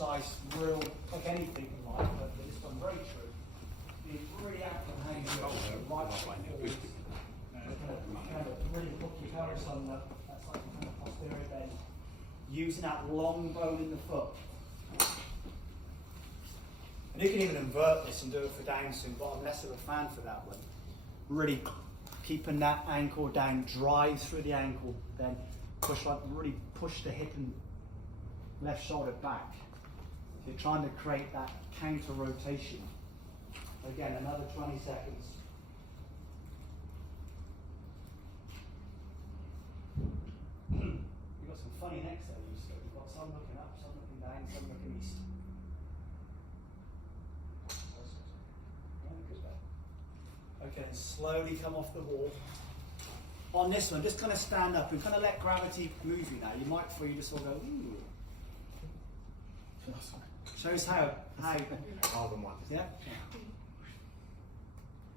precise, real, like anything in life, but this one very true. Be really active in how you do it. Right foot forwards. Kind of really hook your pelvis on that side kind of posterior bend. Using that long bone in the foot. And you can even invert this and do it for down swing, but I'm less of a fan for that one. Really keeping that ankle down, drive through the ankle, then push, like really push the hip and left shoulder back. So you're trying to create that counter rotation. Again, another 20 seconds. You've got some funny necks there, you've got some looking up, some looking down, some looking east. Okay, and slowly come off the wall. On this one, just kind of stand up and kind of let gravity move you now. You might feel you just all go, ooh. Shows how yeah?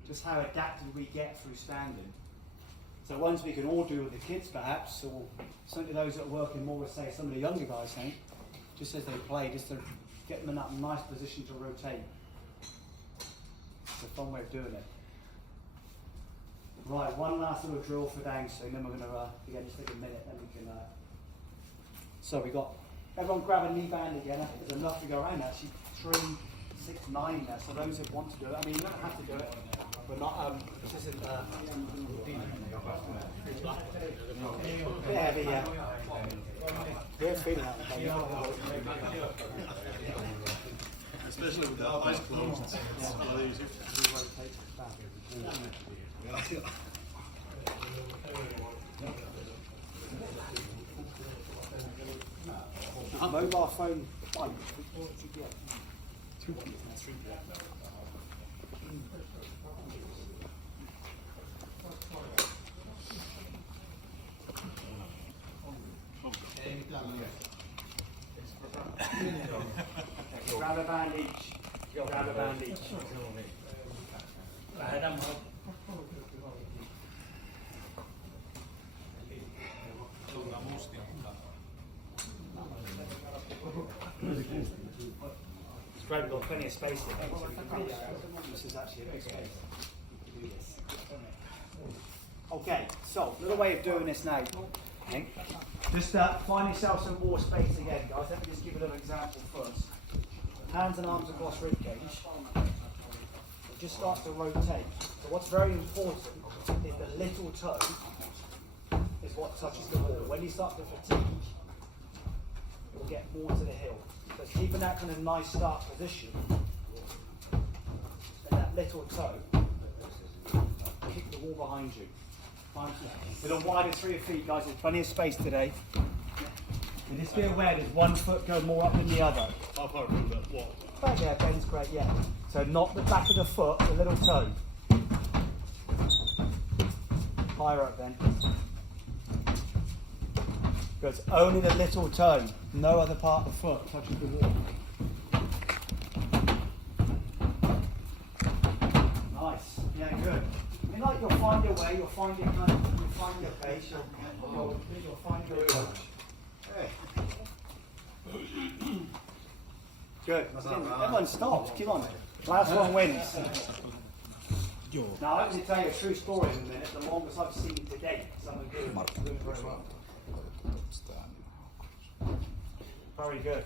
Just how adapted we get through standing. So ones we can all do with the kids perhaps, or certainly those that are working more with, say, some of the younger guys, think, just as they play, just to get them in that nice position to rotate. It's a fun way of doing it. Right, one last little drill for down swing, then we're going to, again, just take a minute, then we can, so we got, everyone grab a knee band again. I think there's enough to go around actually, 3, 6, 9 there, so those that want to do it, I mean, you don't have to do it, but not, this isn't, yeah, we're feeling that one. Especially with the eyes closed, it's a lot easier. Mobile phone. Grab a bandage. Grab a bandage. It's great, we've got plenty of space here. This is actually a big space. Okay, so another way of doing this now. Okay. Just find yourself some more space again, guys. Let me just give you an example first. Hands and arms across rib cage. It just starts to rotate. So what's very important is the little toe is what touches the wall. When you start to fatigue, it will get more to the heel. So it's keeping that kind of nice start position. And that little toe, kick the wall behind you. With a wider 3 feet, guys, there's plenty of space today. And just be aware there's one foot going more up than the other. How far from the wall? Back there, Ben's great, yeah. So not the back of the foot, the little toe. Higher up, Ben. Because only the little toe, no other part of the foot touches the wall. Nice, yeah, good. I mean, like you'll find your way, you'll find your kind of, you'll find your pace, you'll find your approach. Good. Everyone stopped. Come on. Last one wins. Now I'm going to tell you a true story in a minute. The longest I've seen to date. Someone doing very well. Very good.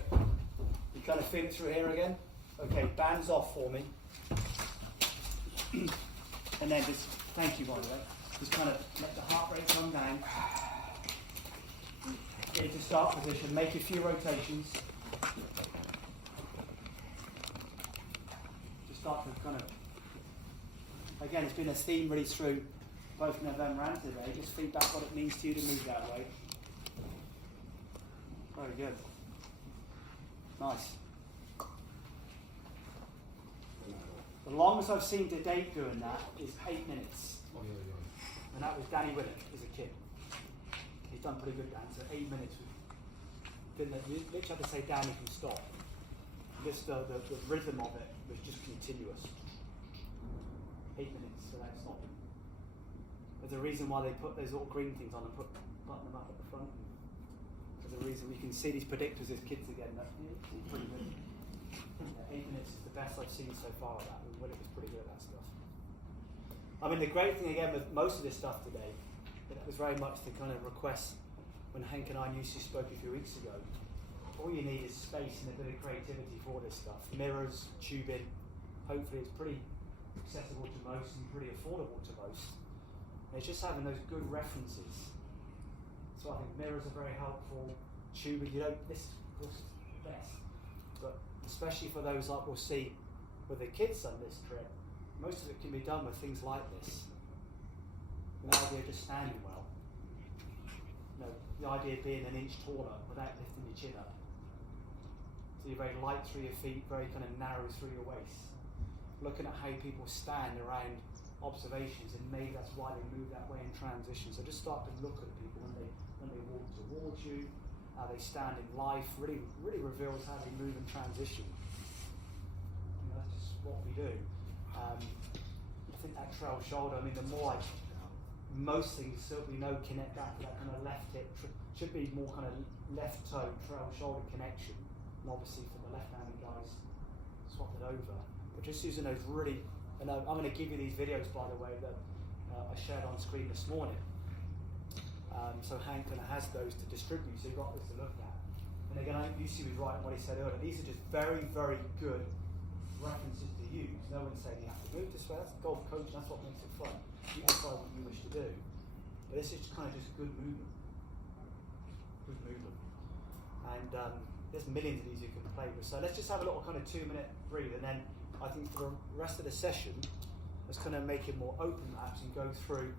You kind of feel it through here again. Okay, bands off for me. And then just, thank you by the way. Just kind of let the heart rate come down. Get into start position. Make a few rotations. Just start to kind of, again, it's been a theme really through both November and today. Just feedback what it means to you to move that way. Very good. Nice. The longest I've seen to date doing that is 8 minutes. And that was Danny Willick as a kid. He's done pretty good dance. So 8 minutes. You literally had to say Danny can stop. Just the rhythm of it was just continuous. 8 minutes, so that's not. There's a reason why they put those little green things on and button them up at the front. There's a reason you can see these predictors as kids again. That's pretty good. 8 minutes is the best I've seen so far of that. Willick was pretty good at that stuff. I mean, the great thing again with most of this stuff today, that was very much the kind of request when Hank and I and Yusuf spoke a few weeks ago. All you need is space and a bit of creativity for all this stuff. Mirrors, tubing. Hopefully it's pretty accessible to most and pretty affordable to most. And it's just having those good references. So I think mirrors are very helpful. Tubing, you don't, this is the best. But especially for those like we'll see with the kids on this trip, most of it can be done with things like this. The idea of just standing well. You know, the idea of being an inch taller without lifting your chin up. So you're very light through your feet, very kind of narrow through your waist. Looking at how people stand around observations, and maybe that's why they move that way in transition. So just start to look at people when they walk towards you, how they stand in life, really reveals how they move in transition. You know, that's just what we do. I think that trail shoulder, I mean, the more most things we know connect back to that kind of left hip, should be more kind of left toe, trail shoulder connection. And obviously for the left-handed guys, swap it over. But just using those really, and I'm going to give you these videos, by the way, that I shared on screen this morning. So Hank kind of has those to distribute, so you've got this to look at. And again, Yusuf was right in what he said earlier. These are just very, very good references to use. No one's saying you have to move this way. That's golf coaching. That's what makes it fun. You decide what you wish to do. But this is kind of just good movement. Good movement. And there's millions of these you can play with. So let's just have a little kind of 2-minute breathe, and then I think for the rest of the session, let's kind of make it more open perhaps and go through.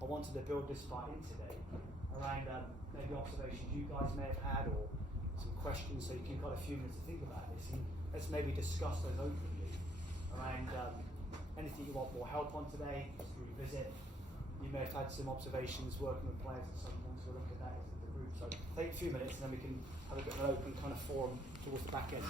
I wanted to build this part in today around maybe observations you guys may have had, or some questions, so you can got a few minutes to think about this. And let's maybe discuss those openly around anything you want more help on today, just to revisit. You may have had some observations working with players at some point, so we'll look at that as a group. So take a few minutes and then we can have a bit of an open kind of forum towards the back end.